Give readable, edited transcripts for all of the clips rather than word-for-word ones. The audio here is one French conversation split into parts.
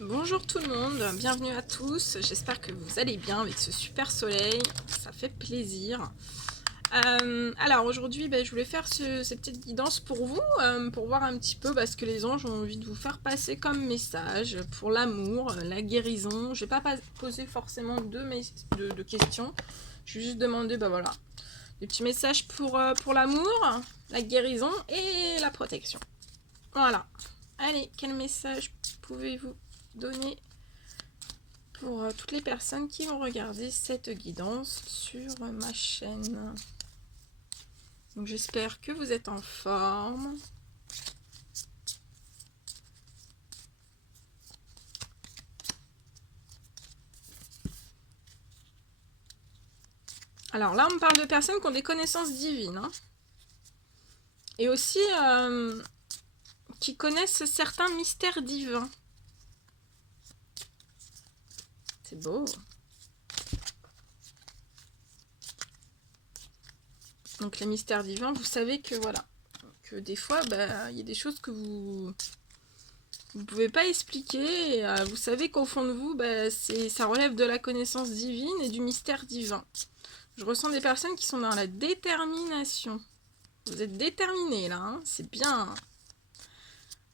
Bonjour tout le monde, bienvenue à tous, j'espère que vous allez bien avec ce super soleil, ça fait plaisir. Alors aujourd'hui je voulais faire ces petites guidances pour vous, pour voir un petit peu ce que les anges ont envie de vous faire passer comme message pour l'amour, la guérison. Je vais pas poser forcément de questions, je vais juste demander voilà, des petits messages pour l'amour, la guérison et la protection. Voilà, allez, quel message pouvez-vous donner pour toutes les personnes qui vont regarder cette guidance sur ma chaîne. Donc j'espère que vous êtes en forme. Alors là, on parle de personnes qui ont des connaissances divines. Hein, et aussi qui connaissent certains mystères divins. C'est beau. Donc les mystères divins, vous savez que voilà, que des fois, il y a des choses que vous ne pouvez pas expliquer. Et, vous savez qu'au fond de vous, ça relève de la connaissance divine et du mystère divin. Je ressens des personnes qui sont dans la détermination. Vous êtes déterminés là, hein, c'est bien.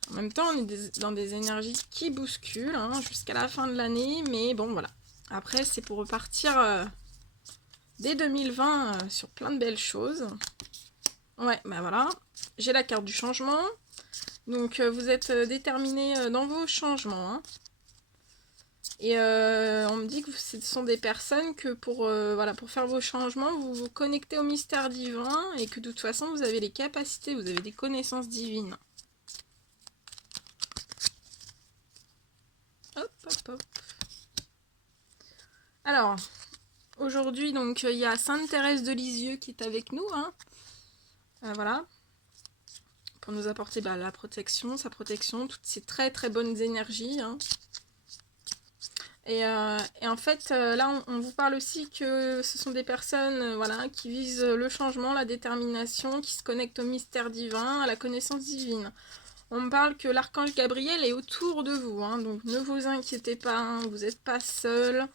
En même temps, on est dans des énergies qui bousculent jusqu'à la fin de l'année. Mais bon, voilà. Après, c'est pour repartir dès 2020 sur plein de belles choses. Ouais, voilà. J'ai la carte du changement. Donc, vous êtes déterminés dans vos changements. Hein. Et on me dit que ce sont des personnes que pour faire vos changements, vous vous connectez au mystère divin et que de toute façon, vous avez les capacités, vous avez des connaissances divines. Hop, hop, hop. Alors, aujourd'hui, donc, il y a Sainte Thérèse de Lisieux qui est avec nous. Hein. Voilà. Pour nous apporter la protection, sa protection, toutes ces très très bonnes énergies. Hein. Et en fait, là, on vous parle aussi que ce sont des personnes qui visent le changement, la détermination, qui se connectent au mystère divin, à la connaissance divine. On me parle que l'archange Gabriel est autour de vous, hein, donc ne vous inquiétez pas, hein, vous n'êtes pas seul.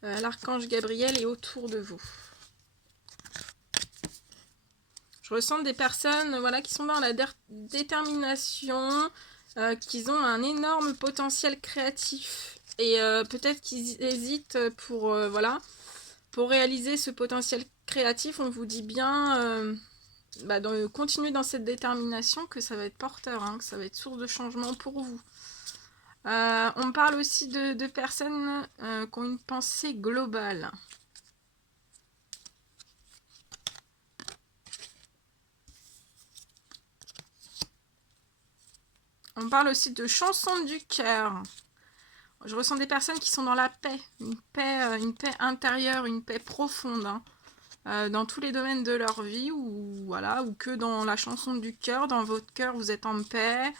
L'archange Gabriel est autour de vous. Je ressens des personnes qui sont dans la détermination, qui ont un énorme potentiel créatif. Et peut-être qu'ils hésitent pour réaliser ce potentiel créatif. On vous dit bien de continuer dans cette détermination, que ça va être porteur, hein, que ça va être source de changement pour vous. On parle aussi de personnes qui ont une pensée globale. On parle aussi de chansons du cœur. Je ressens des personnes qui sont dans la paix, une paix intérieure, une paix profonde, hein, dans tous les domaines de leur vie, ou que dans la chanson du cœur, dans votre cœur, vous êtes en paix.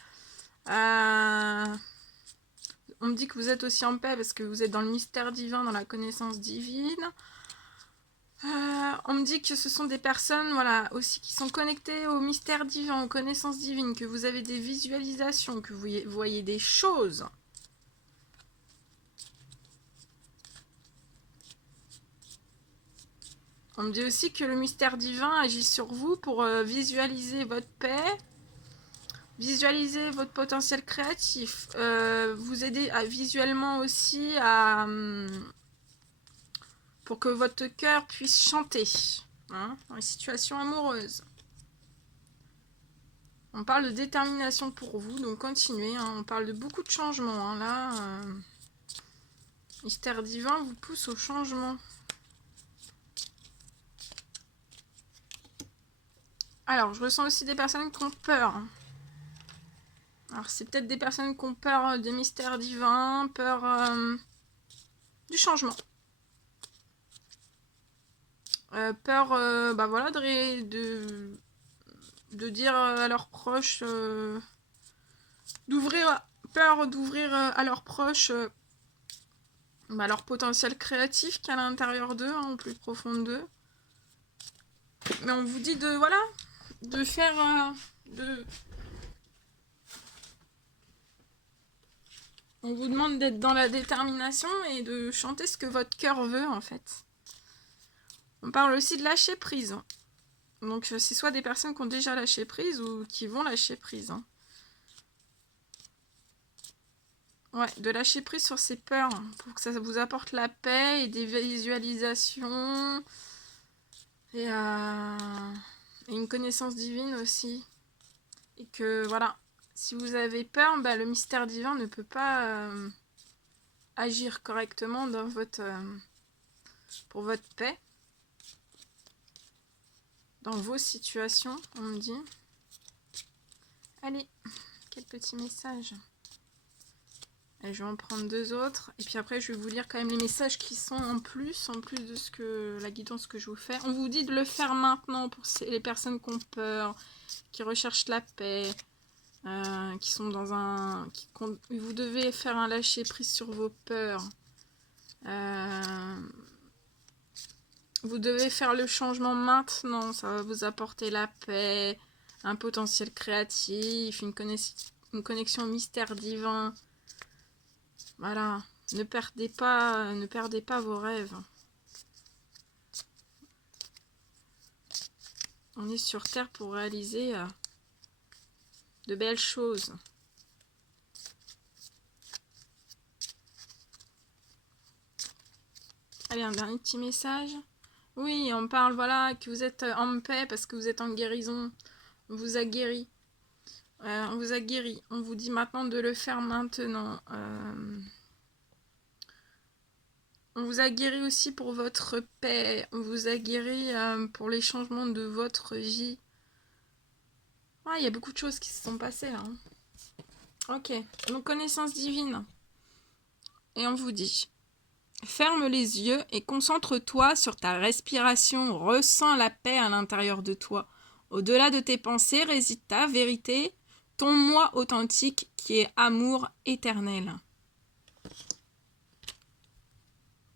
On me dit que vous êtes aussi en paix parce que vous êtes dans le mystère divin, dans la connaissance divine. On me dit que ce sont des personnes aussi qui sont connectées au mystère divin, aux connaissances divines, que vous avez des visualisations, que vous voyez des choses. On me dit aussi que le mystère divin agit sur vous pour visualiser votre paix, visualiser votre potentiel créatif, vous aider visuellement aussi pour que votre cœur puisse chanter dans les situations amoureuses. On parle de détermination pour vous, donc continuez. On parle de beaucoup de changements. Là, mystère divin vous pousse au changement. Alors, je ressens aussi des personnes qui ont peur. Alors, c'est peut-être des personnes qui ont peur des mystères divins, peur du changement. Peur de dire à leurs proches, peur d'ouvrir à leurs proches leur potentiel créatif qu'il y a à l'intérieur d'eux, au plus profond d'eux. Mais on vous dit de faire On vous demande d'être dans la détermination et de chanter ce que votre cœur veut, en fait. On parle aussi de lâcher prise. Donc, c'est soit des personnes qui ont déjà lâché prise ou qui vont lâcher prise. Ouais, de lâcher prise sur ses peurs pour que ça vous apporte la paix et des visualisations et une connaissance divine aussi. Et que, voilà, si vous avez peur, bah, le mystère divin ne peut pas agir correctement dans pour votre paix. Dans vos situations, on me dit. Allez, quel petit message. Allez, je vais en prendre 2 autres. Et puis après, je vais vous lire quand même les messages qui sont en plus de la guidance que je vous fais. On vous dit de le faire maintenant pour les personnes qui ont peur, qui recherchent la paix, qui sont dans vous devez faire un lâcher-prise sur vos peurs. Vous devez faire le changement maintenant. Ça va vous apporter la paix, un potentiel créatif, une connexion au mystère divin. Voilà, ne perdez pas vos rêves. On est sur Terre pour réaliser de belles choses. Allez, un dernier petit message. Oui, on parle, voilà, que vous êtes en paix parce que vous êtes en guérison. On vous a guéri. On vous a guéri. On vous dit maintenant de le faire maintenant. On vous a guéri aussi pour votre paix. On vous a guéri pour les changements de votre vie. Ah, il y a beaucoup de choses qui se sont passées là. Ok, donc connaissance divine. Et on vous dit, ferme les yeux et concentre-toi sur ta respiration. Ressens la paix à l'intérieur de toi. Au-delà de tes pensées réside ta vérité, ton moi authentique qui est amour éternel.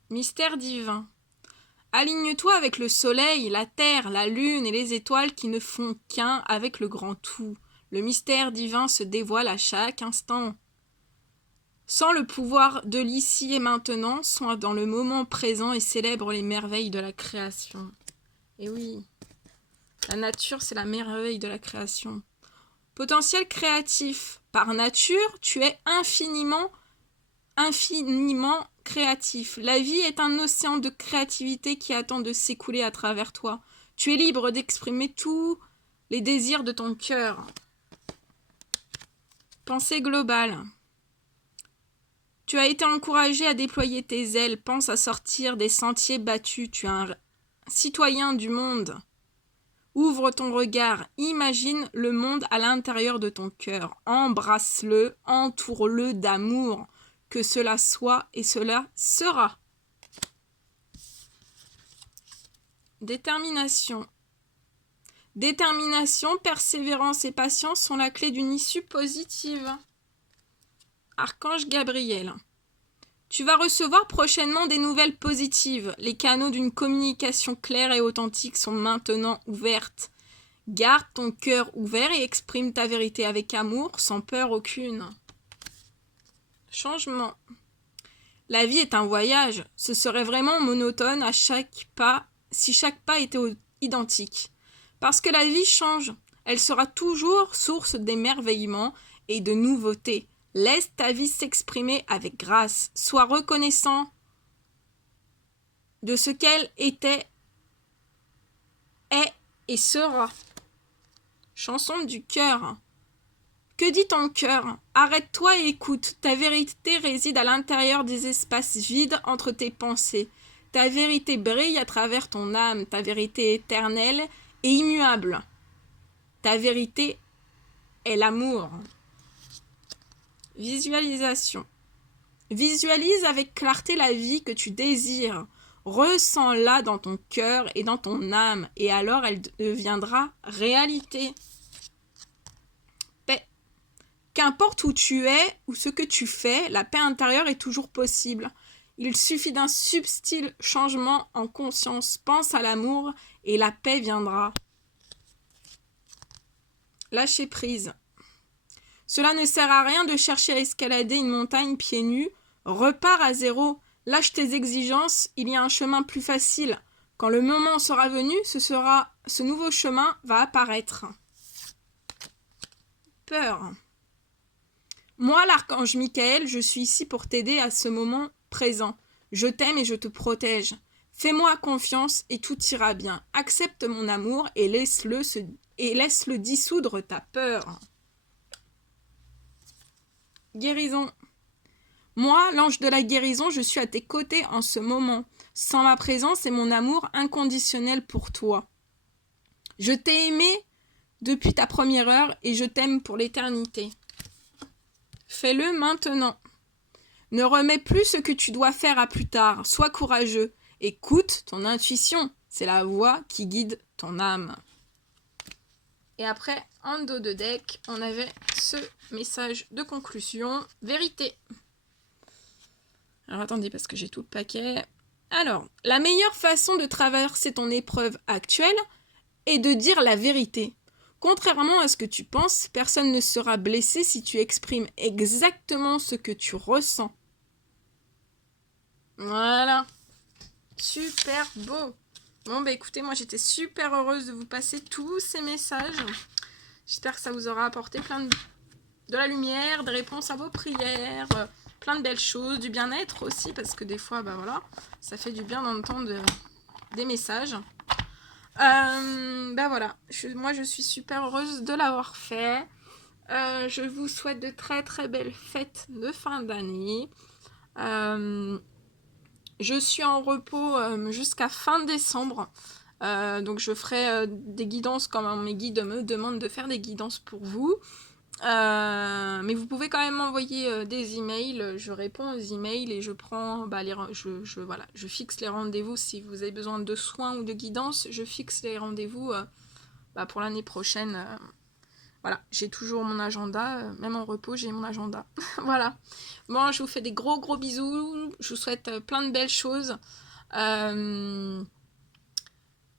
Mystère divin. Aligne-toi avec le soleil, la terre, la lune et les étoiles qui ne font qu'un avec le grand tout. Le mystère divin se dévoile à chaque instant. Sens le pouvoir de l'ici et maintenant, sois dans le moment présent et célèbre les merveilles de la création. Et oui, la nature, c'est la merveille de la création. Potentiel créatif. Par nature, tu es infiniment créatif. La vie est un océan de créativité qui attend de s'écouler à travers toi. Tu es libre d'exprimer tous les désirs de ton cœur. Pensée globale. Tu as été encouragé à déployer tes ailes. Pense à sortir des sentiers battus. Tu es un citoyen du monde. Ouvre ton regard. Imagine le monde à l'intérieur de ton cœur. Embrasse-le, entoure-le d'amour. Que cela soit et cela sera. Détermination. Détermination, persévérance et patience sont la clé d'une issue positive. Archange Gabriel. Tu vas recevoir prochainement des nouvelles positives. Les canaux d'une communication claire et authentique sont maintenant ouvertes. Garde ton cœur ouvert et exprime ta vérité avec amour, sans peur aucune. Changement. La vie est un voyage. Ce serait vraiment monotone à chaque pas si chaque pas était identique. Parce que la vie change. Elle sera toujours source d'émerveillement et de nouveautés. Laisse ta vie s'exprimer avec grâce. Sois reconnaissant de ce qu'elle était, est et sera. Chanson du cœur. Que dit ton cœur? Arrête-toi et écoute. Ta vérité réside à l'intérieur des espaces vides entre tes pensées. Ta vérité brille à travers ton âme. Ta vérité est éternelle et immuable. Ta vérité est l'amour. Visualisation. Visualise avec clarté la vie que tu désires. Ressens-la dans ton cœur et dans ton âme, et alors elle deviendra réalité. Paix. Qu'importe où tu es ou ce que tu fais, la paix intérieure est toujours possible. Il suffit d'un subtil changement en conscience. Pense à l'amour et la paix viendra. Lâcher prise. Cela ne sert à rien de chercher à escalader une montagne pieds nus. Repars à zéro. Lâche tes exigences, il y a un chemin plus facile. Quand le moment sera venu, ce nouveau chemin va apparaître. Peur. Moi, l'archange Michael, je suis ici pour t'aider à ce moment présent. Je t'aime et je te protège. Fais-moi confiance et tout ira bien. Accepte mon amour et laisse-le dissoudre ta peur. Guérison. Moi, l'ange de la guérison, je suis à tes côtés en ce moment. Sans ma présence et mon amour inconditionnel pour toi. Je t'ai aimé depuis ta première heure et je t'aime pour l'éternité. Fais-le maintenant. Ne remets plus ce que tu dois faire à plus tard. Sois courageux. Écoute ton intuition. C'est la voix qui guide ton âme. Et après, en dos de deck, on avait ce message de conclusion. Vérité. Alors attendez, parce que j'ai tout le paquet. Alors, la meilleure façon de traverser ton épreuve actuelle est de dire la vérité. Contrairement à ce que tu penses, personne ne sera blessé si tu exprimes exactement ce que tu ressens. Voilà. Super beau. Bon, bah écoutez, moi j'étais super heureuse de vous passer tous ces messages. J'espère que ça vous aura apporté plein de la lumière, des réponses à vos prières, plein de belles choses, du bien-être aussi, parce que des fois, bah voilà, ça fait du bien d'entendre des messages. Bah voilà, moi je suis super heureuse de l'avoir fait. Je vous souhaite de très très belles fêtes de fin d'année. Je suis en repos jusqu'à fin décembre. Donc je ferai des guidances quand mes guides me demandent de faire des guidances pour vous. Mais vous pouvez quand même m'envoyer des emails, je réponds aux emails et je prends je fixe les rendez-vous si vous avez besoin de soins ou de guidance, je fixe les rendez-vous pour l'année prochaine. Voilà, j'ai toujours mon agenda, même en repos j'ai mon agenda. Voilà. Bon, je vous fais des gros bisous, je vous souhaite plein de belles choses.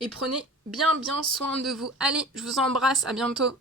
Et prenez bien soin de vous. Allez, je vous embrasse, à bientôt.